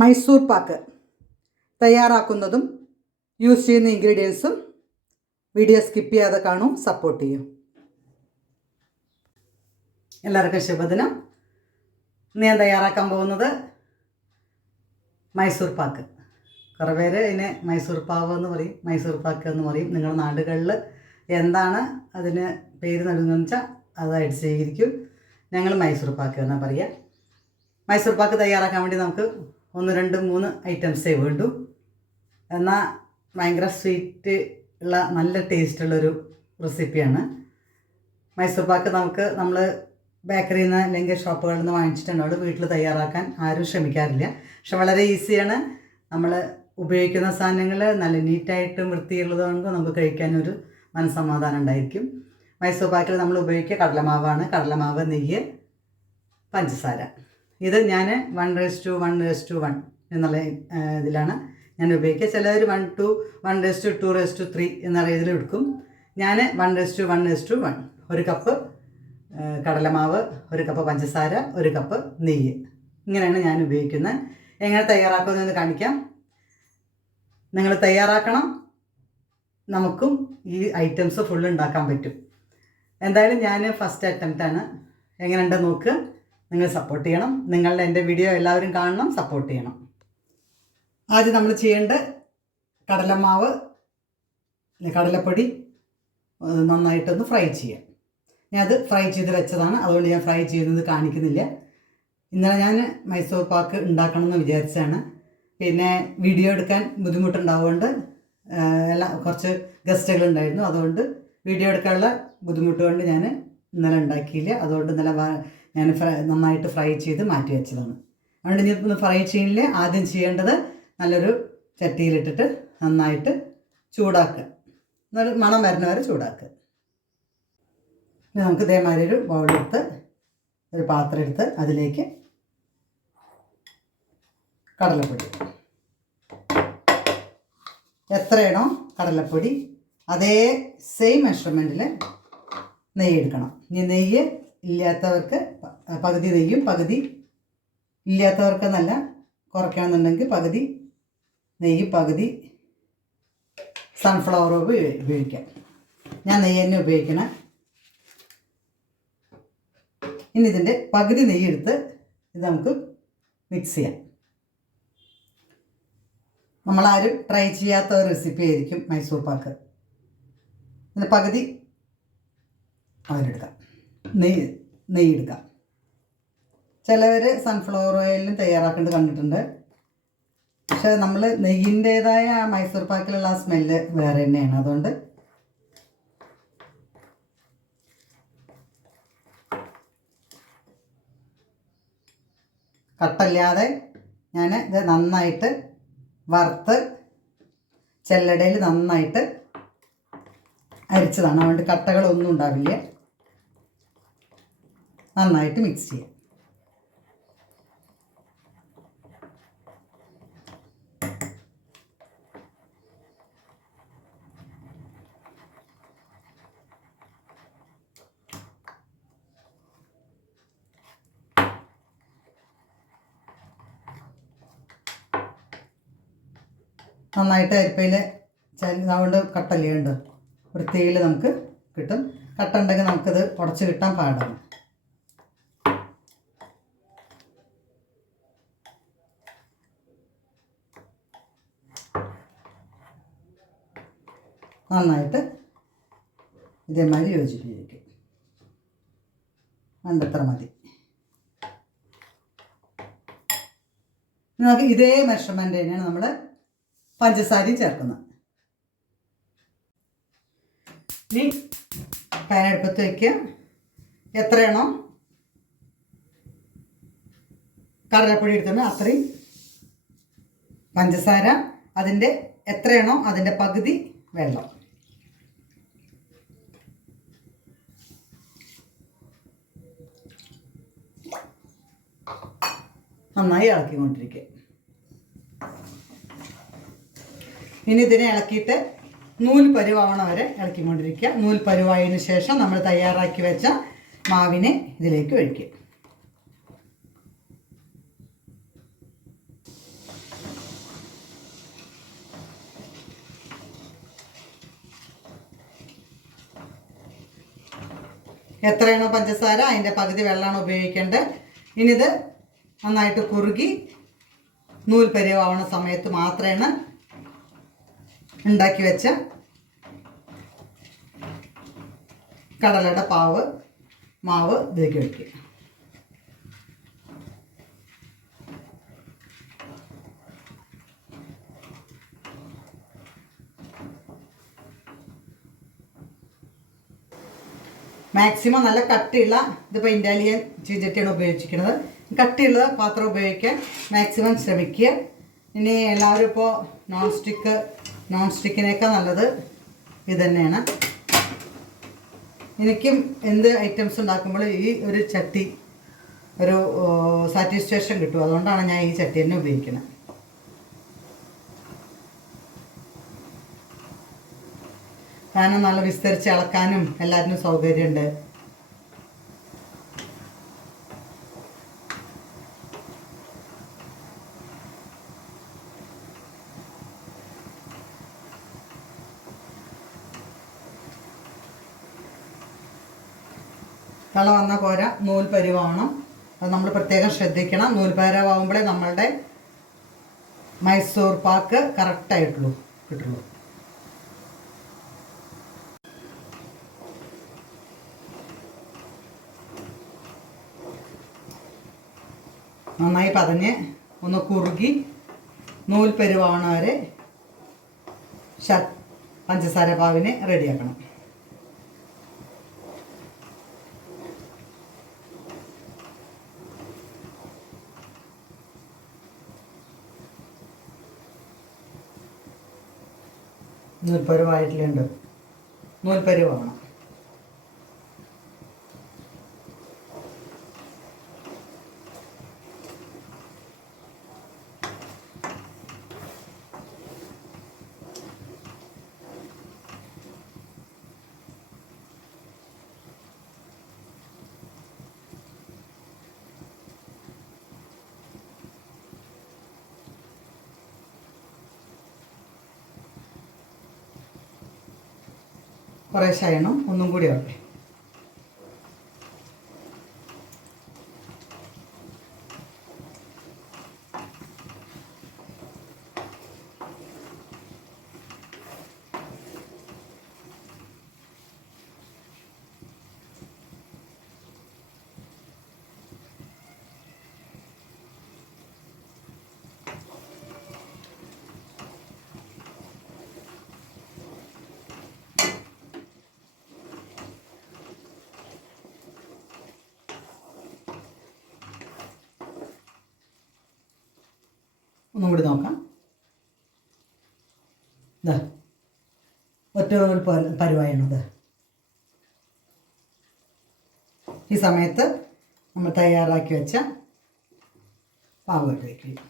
Mysore pak തയ്യാറാക്കുന്നതും use ചെയ്യുന്ന ഇൻഗ്രീഡിയൻസും video skip ചെയ്യാതെ കാണൂ, സപ്പോർട്ട് ചെയ്യൂ. എല്ലാവർക്കും ശുഭദിനം. ഇന്ന് ഞാൻ തയ്യാറാക്കാൻ പോകുന്നത് മൈസൂർ പാക്ക്. കുറേ പേര് ഇതിനെ മൈസൂർ പാവ് എന്ന് പറയും, മൈസൂർ പാക്ക് എന്ന് പറയും. നിങ്ങളുടെ നാടുകളിൽ എന്താണ് അതിന് പേര് നൽകുന്നതെന്ന് വെച്ചാൽ അതായിട്ട് സ്വീകരിക്കും. ഞങ്ങൾ മൈസൂർ പാക്ക് എന്നാണ് പറയുക. മൈസൂർ പാക്ക് തയ്യാറാക്കാൻ വേണ്ടി നമുക്ക് 1, 2, 3 ഐറ്റംസേ വേണ്ടൂ. എന്നാൽ ഭയങ്കര സ്വീറ്റ് ഉള്ള നല്ല ടേസ്റ്റുള്ളൊരു റെസിപ്പിയാണ്. മൈസൂർ പാക്ക് നമ്മൾ ബേക്കറിയിൽ നിന്ന് അല്ലെങ്കിൽ ഷോപ്പുകളിൽ നിന്ന് വാങ്ങിച്ചിട്ടുണ്ടാവും. വീട്ടിൽ തയ്യാറാക്കാൻ ആരും ശ്രമിക്കാറില്ല. പക്ഷെ വളരെ ഈസിയാണ്. നമ്മൾ ഉപയോഗിക്കുന്ന സാധനങ്ങൾ നല്ല നീറ്റായിട്ടും വൃത്തിയുള്ളതുകൊണ്ട് നമുക്ക് കഴിക്കാനൊരു മനസ്സമാധാനം ഉണ്ടായിരിക്കും. മൈസൂർ പാക്കിൽ നമ്മൾ ഉപയോഗിക്കുക കടലമാവാണ്. കടലമാവ്, നെയ്യ്, പഞ്ചസാര. ഇത് ഞാൻ 1:1:1 എന്നുള്ള ഇതിലാണ് ഞാൻ ഉപയോഗിക്കുക. ചിലർ 1:2:3 എന്നുള്ള ഇതിൽ എടുക്കും. ഞാൻ 1:1:1. 1 കപ്പ് കടലമാവ്, 1 കപ്പ് പഞ്ചസാര, 1 കപ്പ് നെയ്യ്. ഇങ്ങനെയാണ് ഞാൻ ഉപയോഗിക്കുന്നത്. എങ്ങനെ തയ്യാറാക്കുമെന്ന് കാണിക്കാം. നിങ്ങൾ തയ്യാറാക്കണം. നമുക്കും ഈ ഐറ്റംസ് ഫുള്ള് ഉണ്ടാക്കാൻ പറ്റും. എന്തായാലും ഞാൻ ഫസ്റ്റ് അറ്റംപ്റ്റാണ്. എങ്ങനെയുണ്ടെന്ന് നോക്കുക. നിങ്ങൾ സപ്പോർട്ട് ചെയ്യണം. നിങ്ങളുടെ എൻ്റെ വീഡിയോ എല്ലാവരും കാണണം, സപ്പോർട്ട് ചെയ്യണം. ആദ്യം നമ്മൾ ചെയ്യേണ്ടത് കടലമാവ്, കടലപ്പൊടി നന്നായിട്ടൊന്ന് ഫ്രൈ ചെയ്യാം. ഞാൻ അത് ഫ്രൈ ചെയ്ത് വെച്ചതാണ്, അതുകൊണ്ട് ഞാൻ ഫ്രൈ ചെയ്യുന്നത് കാണിക്കുന്നില്ല. ഇന്നലെ ഞാൻ മൈസൂർ പാക്ക് ഉണ്ടാക്കണമെന്ന് വിചാരിച്ചതാണ്. പിന്നെ വീഡിയോ എടുക്കാൻ ബുദ്ധിമുട്ടുണ്ടാവുകൊണ്ട് കുറച്ച് ഗസ്റ്റുകളുണ്ടായിരുന്നു. അതുകൊണ്ട് വീഡിയോ എടുക്കാനുള്ള ബുദ്ധിമുട്ട് കൊണ്ട് ഞാൻ ഇന്നലെ ഉണ്ടാക്കിയില്ല. അതുകൊണ്ട് ഇന്നലെ ഞാൻ നന്നായിട്ട് ഫ്രൈ ചെയ്ത് മാറ്റി വെച്ചതാണ്. അതുകൊണ്ട് ഇനി ഒന്ന് ഫ്രൈ ചെയ്യില്ല. ആദ്യം ചെയ്യേണ്ടത് നല്ലൊരു ചട്ടിയിലിട്ടിട്ട് നന്നായിട്ട് ചൂടാക്കുക. നല്ല മണം വരുന്ന വരെ ചൂടാക്കുക. ഇനി നമുക്ക് ഇതേമാതിരി ഒരു ബൗളെടുത്ത്, ഒരു പാത്രം എടുത്ത് അതിലേക്ക് കടലപ്പൊടി, എത്രയാണോ കടലപ്പൊടി അതേ സെയിം മെഷർമെൻറ്റിൽ നെയ്യ് എടുക്കണം. ഇനി നെയ്യ് ഇല്ലാത്തവർക്ക് പകുതി നെയ്യും പകുതി ഇല്ലാത്തവർക്കെന്നല്ല, കുറയ്ക്കണമെന്നുണ്ടെങ്കിൽ പകുതി നെയ്യ് പകുതി സൺഫ്ലവർ ഓയിൽ ഉപയോഗിക്കാം. ഞാൻ നെയ്യ് തന്നെ ഉപയോഗിക്കണം. ഇനി ഇതിൻ്റെ പകുതി നെയ്യ് എടുത്ത് ഇത് നമുക്ക് മിക്സ് ചെയ്യാം. നമ്മളാരും ട്രൈ ചെയ്യാത്ത ഒരു റെസിപ്പി ആയിരിക്കും മൈസൂർ പാക്ക്. ഇതിൻ്റെ പകുതി അതിലെടുക്കാം. നെയ്യ് എടുക്കാം. ചിലവർ സൺഫ്ലവർ ഓയിലും തയ്യാറാക്കേണ്ടത് കണ്ടിട്ടുണ്ട്. പക്ഷേ നമ്മൾ നെയ്യിൻ്റേതായ മൈസൂർ പാക്കിലുള്ള ആ സ്മെല്ല് വേറെ തന്നെയാണ്. അതുകൊണ്ട് കട്ടല്ലാതെ ഞാൻ ഇത് നന്നായിട്ട് വറുത്ത് ചെല്ലടയിൽ നന്നായിട്ട് അരിച്ചതാണ്. അതുകൊണ്ട് കട്ടകളൊന്നും ഉണ്ടാവില്ല. നന്നായിട്ട് മിക്സ് ചെയ്യാം. നന്നായിട്ട് അരിപ്പയിൽ അതുകൊണ്ട് കട്ടല്ലേ ഉണ്ട് വൃത്തിയിൽ നമുക്ക് കിട്ടും. കട്ട ഉണ്ടെങ്കിൽ നമുക്കത് ഉടച്ച് കിട്ടാൻ പാടാണ്. നന്നായിട്ട് ഇതേമാതിരി യോജിപ്പിക്കും. വേണ്ടത്ര മതി. നമുക്ക് ഇതേ മെഷർമെൻ്റ് തന്നെയാണ് നമ്മൾ പഞ്ചസാരയും ചേർക്കുന്നത്. ഇനി പാനെടുപ്പത്ത് വയ്ക്കുക. എത്രയാണോ കടലപ്പൊടി എടുത്തത് അത്രയും പഞ്ചസാര, അതിൻ്റെ എത്രയാണോ അതിൻ്റെ പകുതി വെള്ളം. നന്നായി ഇളക്കിക്കൊണ്ടിരിക്കുക. ഇനി ഇതിനെ ഇളക്കിയിട്ട് നൂൽ പരുവാവണ വരെ ഇളക്കിക്കൊണ്ടിരിക്കുക. നൂൽ പരുവായതിന് ശേഷം നമ്മൾ തയ്യാറാക്കി വെച്ച മാവിനെ ഇതിലേക്ക് ഒഴിക്കുക. എത്രയാണോ പഞ്ചസാര അതിൻ്റെ പകുതി വെള്ളമാണ് ഉപയോഗിക്കേണ്ടത്. ഇനി ഇത് നന്നായിട്ട് കുറുകി നൂൽ പരുവാവുന്ന സമയത്ത് മാത്രമാണ് ഉണ്ടാക്കി വെച്ച കടലയുടെ മാവ് ഇതിലേക്ക് വയ്ക്കുക. മാക്സിമം നല്ല കട്ടിയുള്ള, ഇതിപ്പോൾ ഇറ്റാലിയൻ ചീഞ്ചട്ടിയാണ് ഉപയോഗിച്ചിരിക്കുന്നത്, കട്ടിയുള്ള പാത്രം ഉപയോഗിക്കാൻ മാക്സിമം ശ്രമിക്കുക. ഇനി എല്ലാവരും ഇപ്പോൾ നോൺ സ്റ്റിക്കിനേക്കാൾ നല്ലത് ഇത് തന്നെയാണ്. എനിക്കും എന്ത് ഐറ്റംസ് ഉണ്ടാക്കുമ്പോൾ ഈ ഒരു ചട്ടി ഒരു സാറ്റിസ്ഫാക്ഷൻ കിട്ടും. അതുകൊണ്ടാണ് ഞാൻ ഈ ചട്ടി തന്നെ ഉപയോഗിക്കുന്നത്. കാരണം നല്ല വിസ്തരിച്ച് ഇളക്കാനും എല്ലാത്തിനും സൗകര്യമുണ്ട്. കള വന്ന പോര നൂൽ പരുവാവണം. അത് നമ്മൾ പ്രത്യേകം ശ്രദ്ധിക്കണം. നൂൽ പരുവാകുമ്പോഴേ നമ്മളുടെ മൈസൂർ പാക്ക് കറക്റ്റായിട്ടുള്ളൂ കിട്ടുള്ളൂ. നന്നായി പതഞ്ഞ് ഒന്ന് കുറുകി നൂൽ പരുവാവണ വരെ പഞ്ചസാര പാവിനെ റെഡിയാക്കണം. നൂൽപ്പരുവായിട്ടുണ്ട്. നൂൽപ്പരുവാവണം. കുറേ ശയണം ഒന്നും കൂടി ആവട്ടെ. ഒന്നും കൂടി നോക്കാം. ഇതാ ഒറ്റ പരുവായണത്. ഈ സമയത്ത് നമ്മൾ തയ്യാറാക്കി വെച്ച പാവ് ഇട്ട് വയ്ക്കുക.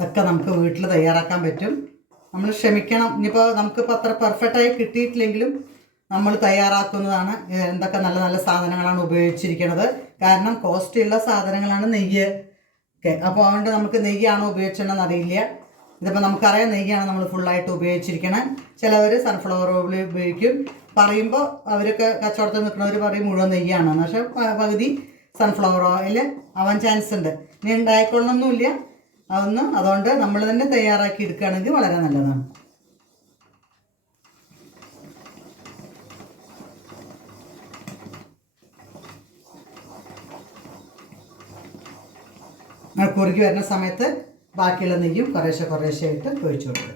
ഇതൊക്കെ നമുക്ക് വീട്ടിൽ തയ്യാറാക്കാൻ പറ്റും. നമ്മൾ ക്ഷമിക്കണം. ഇനിയിപ്പോൾ നമുക്കിപ്പോൾ അത്ര പെർഫെക്റ്റായി കിട്ടിയിട്ടില്ലെങ്കിലും നമ്മൾ തയ്യാറാക്കുന്നതാണ്. എന്തൊക്കെ നല്ല നല്ല സാധനങ്ങളാണ് ഉപയോഗിച്ചിരിക്കുന്നത്. കാരണം കോസ്റ്റുള്ള സാധനങ്ങളാണ് നെയ്യ് ഒക്കെ. അപ്പോൾ അതുകൊണ്ട് നമുക്ക് നെയ്യാണോ ഉപയോഗിച്ചതെന്ന് അറിയില്ല. ഇതിപ്പോൾ നമുക്കറിയാം നെയ്യാണ് നമ്മൾ ഫുള്ളായിട്ട് ഉപയോഗിച്ചിരിക്കണം. ചിലവർ സൺഫ്ലവർ ഓയിൽ ഉപയോഗിക്കും. പറയുമ്പോൾ അവരൊക്കെ കച്ചവടത്തിൽ നിൽക്കുന്നവർ പറയും മുഴുവൻ നെയ്യാണെന്ന്. പക്ഷേ പകുതി സൺഫ്ലവർ ഓയിൽ ആവാൻ ചാൻസ് ഉണ്ട്. ഇനി ഉണ്ടായിക്കൊള്ളണമെന്നില്ല. അതുകൊണ്ട് നമ്മൾ തന്നെ തയ്യാറാക്കി എടുക്കുകയാണെങ്കിൽ വളരെ നല്ലതാണ്. കുറുകി വരുന്ന സമയത്ത് ബാക്കിയുള്ള നെയ്യും കുറേശ്ശെ ആയിട്ട് ഒഴിച്ചു കൊടുക്കുക.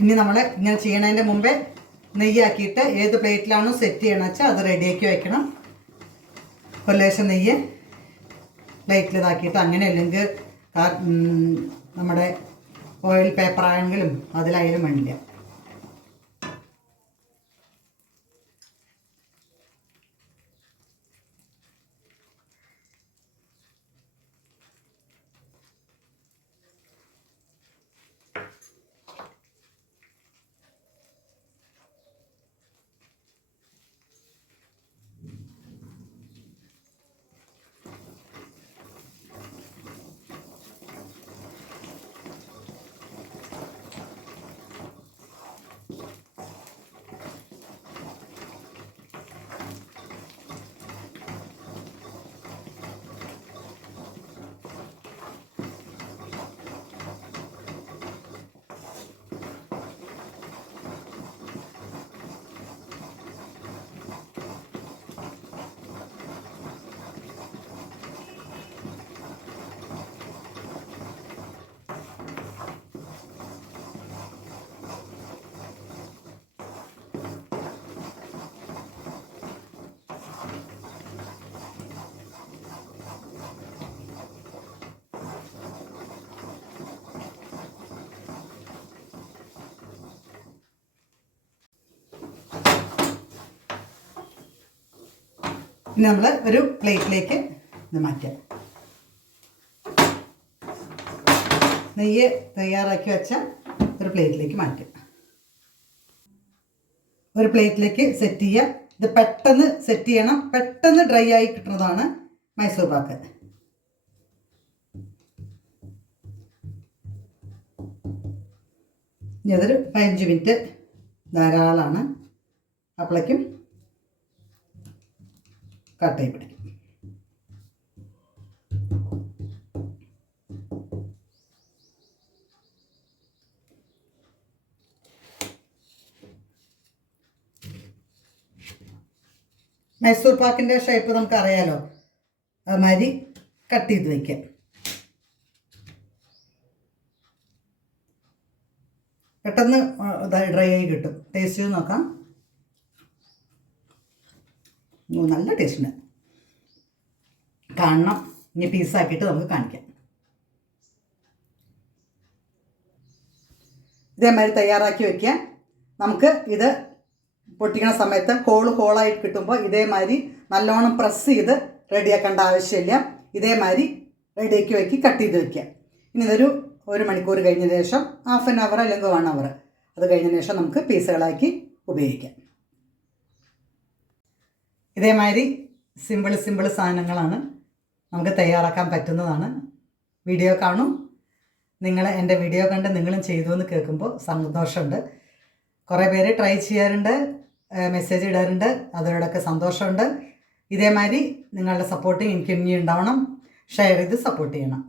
ഇനി നമ്മൾ ഇങ്ങനെ ചെയ്യണതിൻ്റെ മുമ്പേ നെയ്യാക്കിയിട്ട് ഏത് പ്ലേറ്റിലാണോ സെറ്റ് ചെയ്യണമെന്ന് വെച്ചാൽ അത് റെഡിയാക്കി വയ്ക്കണം. ഒരു ലേശം നെയ്യ് പ്ലേറ്റിൽ ഇതാക്കിയിട്ട്, അങ്ങനെ അല്ലെങ്കിൽ നമ്മുടെ ഓയിൽ പേപ്പർ ആണെങ്കിലും അതിലായാലും വേണ്ടില്ല. ഇനി നമ്മൾ ഒരു പ്ലേറ്റിലേക്ക് ഇത് മാറ്റാം. നെയ്യ് തയ്യാറാക്കി വെച്ച ഒരു പ്ലേറ്റിലേക്ക് മാറ്റുക. ഒരു പ്ലേറ്റിലേക്ക് സെറ്റ് ചെയ്യുക. ഇത് പെട്ടെന്ന് സെറ്റ് ചെയ്യണം, പെട്ടെന്ന് ഡ്രൈ ആയി കിട്ടുന്നതാണ് മൈസൂർ പാക്ക്. ഇനി അതൊരു 15 മിനിറ്റ് ധാരാളമാണ്. അപ്പോഴേക്കും കട്ടായി പിടിക്കും. മൈസൂർ പാക്കിൻ്റെ ഷേപ്പ് നമുക്ക് അറിയാലോ, അതുമാതിരി കട്ട് ചെയ്ത് വയ്ക്കാം. പെട്ടെന്ന് ഡ്രൈ ആയി കിട്ടും. ടേസ്റ്റ് ചെയ്ത് നോക്കാം. നല്ല ടേസ്റ്റുണ്ട്. കാണണം. ഇനി പീസാക്കിയിട്ട് നമുക്ക് കാണിക്കാം. ഇതേമാതിരി തയ്യാറാക്കി വയ്ക്കുക. നമുക്ക് ഇത് പൊട്ടിക്കണ സമയത്ത് ഹോളായി കിട്ടുമ്പോൾ ഇതേമാതിരി നല്ലോണം പ്രസ് ചെയ്ത് റെഡിയാക്കേണ്ട ആവശ്യമില്ല. ഇതേമാതിരി റെഡിയാക്കി വയ്ക്കി കട്ട് ചെയ്ത് വയ്ക്കുക. ഇനി ഇതൊരു 1 മണിക്കൂർ കഴിഞ്ഞ ശേഷം, ഹാഫ് ആൻ അവർ അല്ലെങ്കിൽ 1 അവർ, അത് കഴിഞ്ഞ ശേഷം നമുക്ക് പീസുകളാക്കി ഉപയോഗിക്കാം. ഇതേമാതിരി സിമ്പിൾ സാധനങ്ങളാണ് നമുക്ക് തയ്യാറാക്കാൻ പറ്റുന്നതാണ്. വീഡിയോ കാണും. നിങ്ങൾ എൻ്റെ വീഡിയോ കണ്ട് നിങ്ങളും ചെയ്തു എന്ന് കേൾക്കുമ്പോൾ സന്തോഷമുണ്ട്. കുറേ പേര് ട്രൈ ചെയ്യാറുണ്ട്, മെസ്സേജ് ഇടാറുണ്ട്. അതിനോടൊക്കെ സന്തോഷമുണ്ട്. ഇതേമാതിരി നിങ്ങളുടെ സപ്പോർട്ട് എനിക്ക് ഇനി ഉണ്ടാവണം. ഷെയർ ചെയ്ത് സപ്പോർട്ട് ചെയ്യണം.